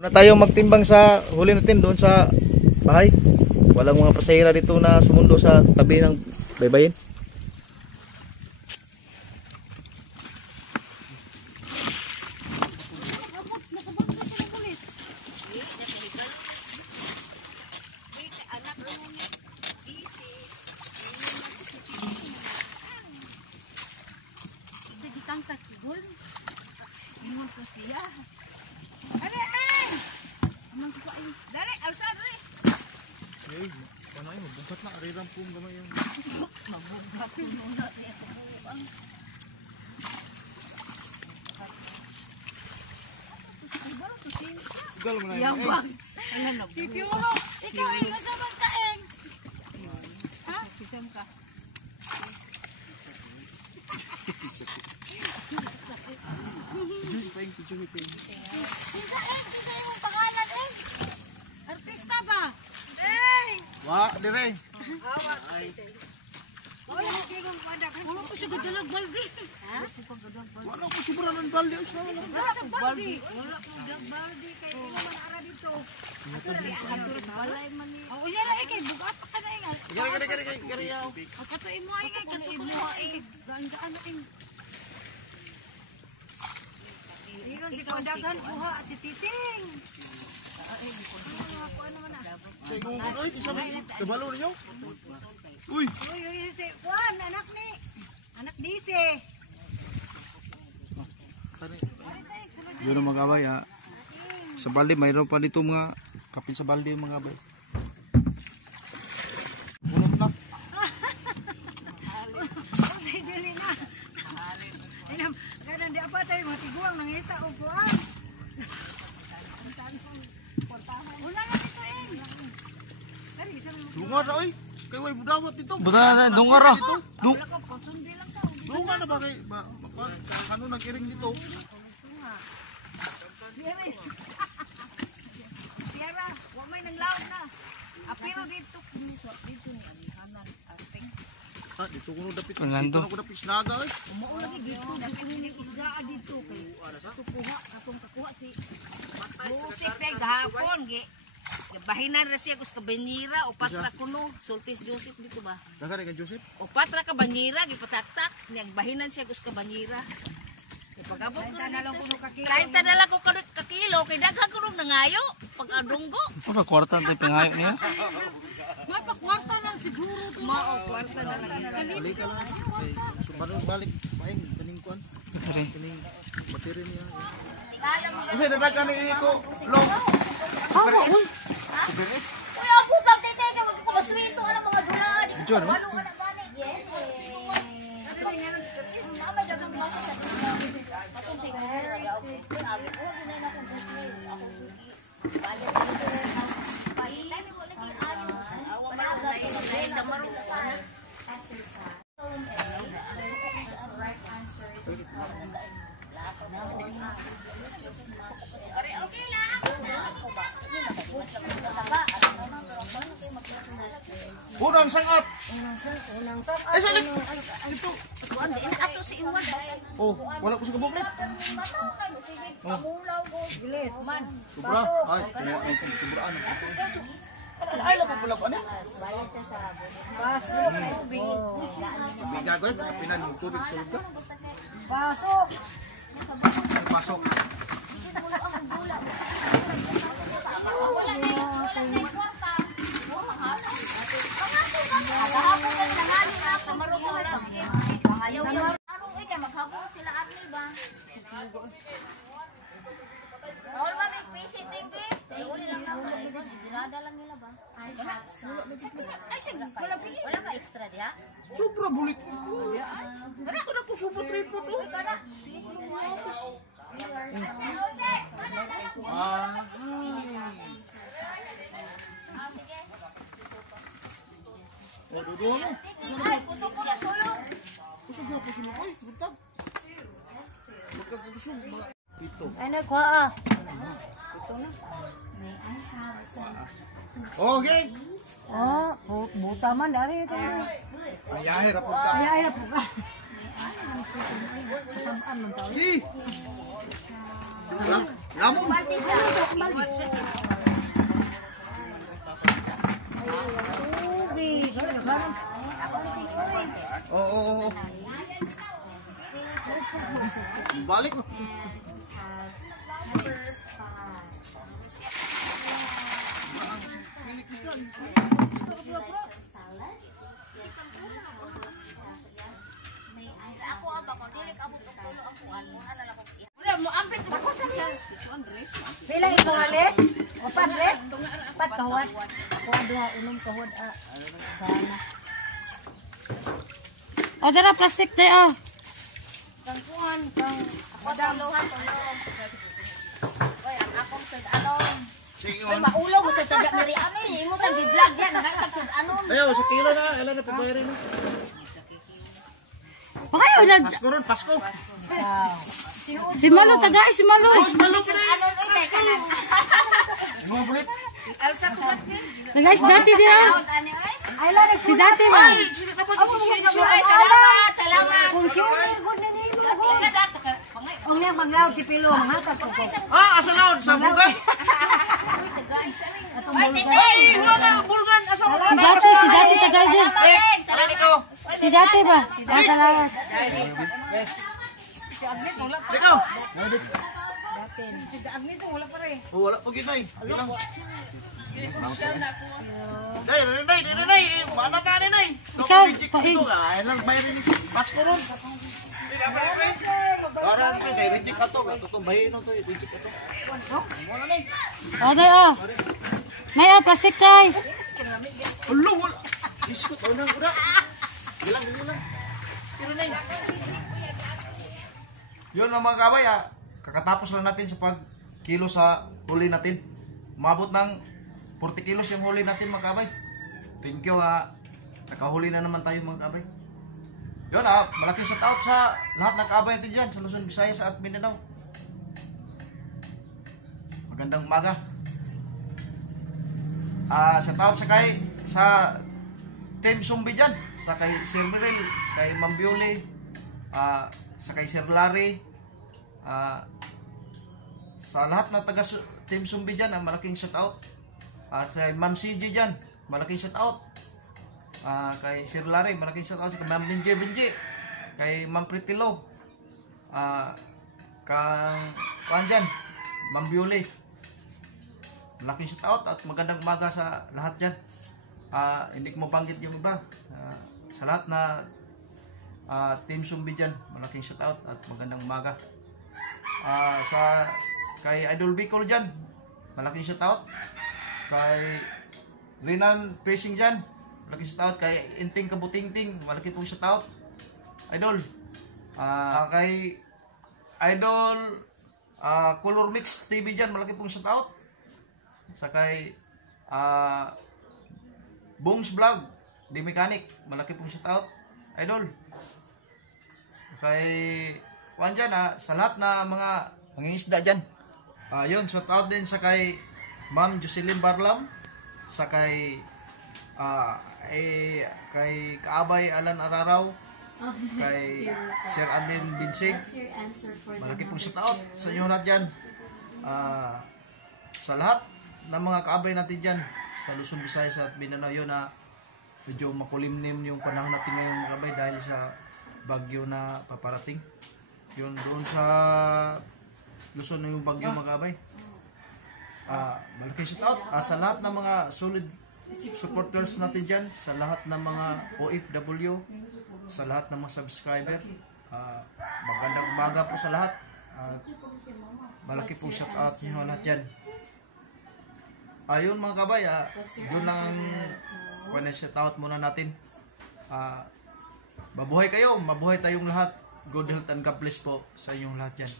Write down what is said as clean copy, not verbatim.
Na tayo magtimbang sa huli natin doon sa bahay. Walang mga pasahera dito na sumundo sa tabi ng baybayin. Dali, alsa dali. Ay, panay mabugat na ariran pong gamay yan. Mabugat muna siya. Gal mo na yun. Yabang. Pipi mo. Ikaw ay nasaman kaeng. Ha? Sisam ka. Kinsa yung pangalan eh? Artista ba? Wa, dire. Wala ko siya gadalag baldi. Wala ko sobra ng balde. Wala ko baldi. Wala ko baldi. Kaya hindi naman ara dito. Oh, yan na ikay. Bugat pa ka na ingat. Gari. Katuin mo ay ikay. Katuin mo ay. Gaan-gaan na in. Si Kondaghan kuha si Titing. Ay, kabalo ninyo. Uy, si Juan, anak ni. Anak Dise. yun ang mag-away ha. Sa balde, mayroon pa dito mga kapin sa balde yung mga abay. Bunot na. Dili na. Kanan di apa tayo matiguang nangita o Juan. Wala na dito eh. Dungar na oy. Kay way budawat dito. Dungar ah. Wala ka pasundi lang ka. Dungar na ba kay ano nag-iring dito? Sierra, wag may nang loud na. Apiro dito. Dito ni Amihanan Arting. Ha, dito ko dapit. Orlando. Dito ko dapit snaga oy. Mao lagi dito, dapit ni isda dito kay kuha akong kakuha si Joseph kay gahapon gi. Bahinan ra siya kus ka Banira o patra kuno, Sultis Joseph dito ba? Daga kay Joseph. O patra ka Banira gipataktak, niyang bahinan siya kus ka Banira. Pagabot ko na lang kuno ka kilo. Kahit na lang ko ka kilo kay daghan kuno nangayo pag adunggo. Ano kwarta tayo pangayo niya? Mapakwarta lang siguro to. Mao kwarta na lang. Balik ka lang. So balik maing kaning kuan. Tari. Kaning material niya. Kasi dadagan ni ko long. Hawa uy. Kuberes. Uy ako pagtete ka magpapaswito ana mga dula. Diyon. Walo ka na gani. Yes. Mama dagang basa sa katong tingnan na ako. Abi ko ginay na ko gusto ako sugi. Bayad dito. Palitan mo lagi ayo. Panaga ko na damaro sa size. Exercise. The right answer is okay lang. Unang sangat. Ay salit. Ito. Ato si Iwan. Oh, wala ko sa kabuklit. Gilit man. Sobra. Ay, kuha ang sobraan ng sato. Ay, lang pala pa niya. Bayad siya sa bas. May gagawin, pinan mo tubig sulod ka. Pasok. Pasok. Wala na yung kwarta. Kahapon ka nangali na ako. Marunong ka na. Sige. Anong ika? Maghapon sila Arnie ba? Bawal ba may PCTV? Uli lang ako. Dinada lang nila ba? Ay, sige. Wala ka extra diya? Sobra bulit ko. Ano ka na po super tripod oh. Sige. Oh, dodo mo. Ay, kusog siya sulong. Kusog na po sila. Ay, butag. Magkakusog. Ito. Ay, nagkuha ah. Okay. Oh, buta man dari ito. Ayahe, rapod ka. Ay, na po ka. Si. Lamong. Balti siya. Tubig. Ako naging Oo. Balik mo. Ako aba ko dili ka abot og tulo ang kuan mo na lang ko. Wala mo ampit ba ko sa Pila ito hali? Upat rin? Upat kahod. Ako adwa unom kahod. Sana. O dara plastic tay ah. Kang kuan kang ako tuluhan tulo. Oy, ang akong sud anon. Sige Oy, maulaw mo sa taga meri ano imo tag vlog yan nagtag sud anon. Ayaw, sa kilo na. Ilan na pabayarin mo? Pakayo na. Pasko ron, Pasko. Si Malo tagay si Malo. Malong pa rin. Anon oy kay kanan. Mga bulit. Tagay si dati dira. Anon ani oy. Ay lari Si dati ba? Ay, salamat, salamat. kung sure good na nimo. Ang niya maglawd si Pilo mangatag ko. Asa laon? Sa bugan? Oy, titay. Si dati tagay din. Salamat. Ikaw. Si dati ba? Asa lang. Ikaw. Wala pa ginay. Bilang. Nay. Mana ka ni nay? Ikaw, Ito nga. Ay lang bayarin ni Pasko ron. Hindi pa rin, pre. Orang pre, kay reject ka to. Tutong bayin to, reject ka to. Wala nay. O day oh. Nay oh plastic tay. Ulo, wala. Iskot, unang kuda. Bilang. Pero nay. Yun ang mga kabay, kakatapos lang natin sa pagkilo sa huli natin. Umabot ng 40 kilos yung huli natin mga kabay. Thank you, nakahuli na naman tayo mga kabay. Yun, malaking shout out sa lahat ng kabay natin dyan sa Luzon, Visayas at Mindanao. Magandang umaga. Shout out sa Team Sumbi dyan, sa kay Sir Mirel, kay Ma'am Bioli, sa kay Sir Larry, sa lahat na taga Team Sumbi dyan, malaking shout out. Kay Ma'am CJ dyan, malaking shout out. Kay Sir Larry, malaking shout out. Kay Ma'am Benji, kay Ma'am Pritilo, kay dyan, Ma'am Bioli, malaking shout out at magandang umaga sa lahat dyan. Hindi ko mabanggit yung iba. Sa lahat na Team Sumbi dyan, malaking shout out at magandang umaga. Kay Idol Bicol dyan, malaking shout out. Kay Rinan Pressing dyan, malaking shout out. Kay Inting Kabutingting, malaking pong shout out. Idol. Kay Idol Color Mix TV dyan, malaking pong shout out. Sa kay Bongs Vlog, The Mechanic, malaki pong shout out, Idol. Kay Juan dyan, sa lahat na mga mangingisda dyan. Yun, shout out din sa kay Ma'am Jocelyn Barlam, sa kay kay Kaabay Alan Araraw, kay Sir Amin Binsig, malaki pong shout out sa inyo lahat dyan. Sa lahat ng mga kaabay natin dyan sa Luzon, Visayas at Mindanao, yun na medyo makulimnim yung panahon natin ngayon mga kabay dahil sa bagyo na paparating. Yun doon sa Luzon na yung bagyo mga kabay. Malaking shout out sa lahat ng mga solid supporters natin dyan, sa lahat ng mga OFW, sa lahat ng mga subscriber. Magandang umaga po sa lahat. Malaki po shout out nyo lahat dyan. Ayun mga kabay, yun lang ang shout out muna natin. Mabuhay kayo, mabuhay tayong lahat. Good health and God bless po sa inyong lahat dyan.